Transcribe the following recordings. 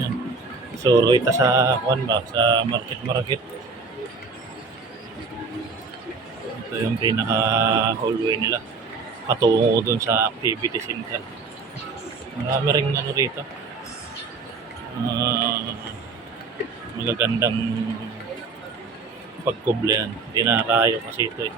Yan. So, ita sa kuan ba, sa market. Ito yung pinaka hallway nila. Patungo dun sa activity center. Marami ring ano rito. Magagandang pagkublehan. Dinarayo kasi ito eh.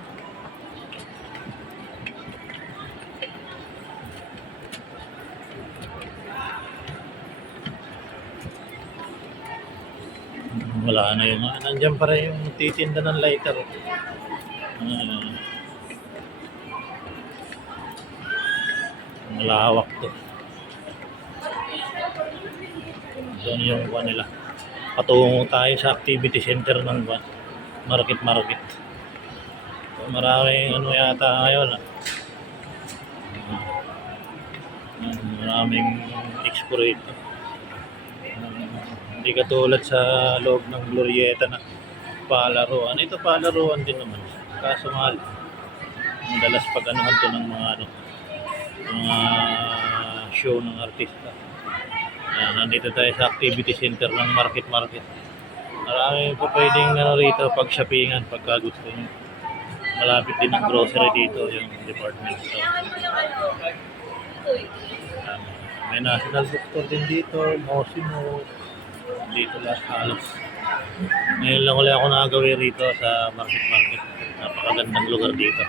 Wala na yung nandiyan pa rin yung titinda ng lighter. Malawak to. Doon yung kuha nila. Patungo tayo sa activity center ng market. So, maraming ano yata ngayon. Maraming expo rito. Hindi katulad sa loob ng Glorieta na palaruan. Ito palaruan din naman. Kaso mahal. Madalas pag anuhan to ng mga show ng artista. Nandito tayo sa activity center ng market. Marami po pwedeng rito pag-shoppingan pagka gusto nyo. Malapit din ang grocery dito, yung department store. May National Bookstore din dito, Mosimo. Dito lahat halos. Ngayon lang ulit ako nakagawin rito sa market. Napakagandang lugar dito.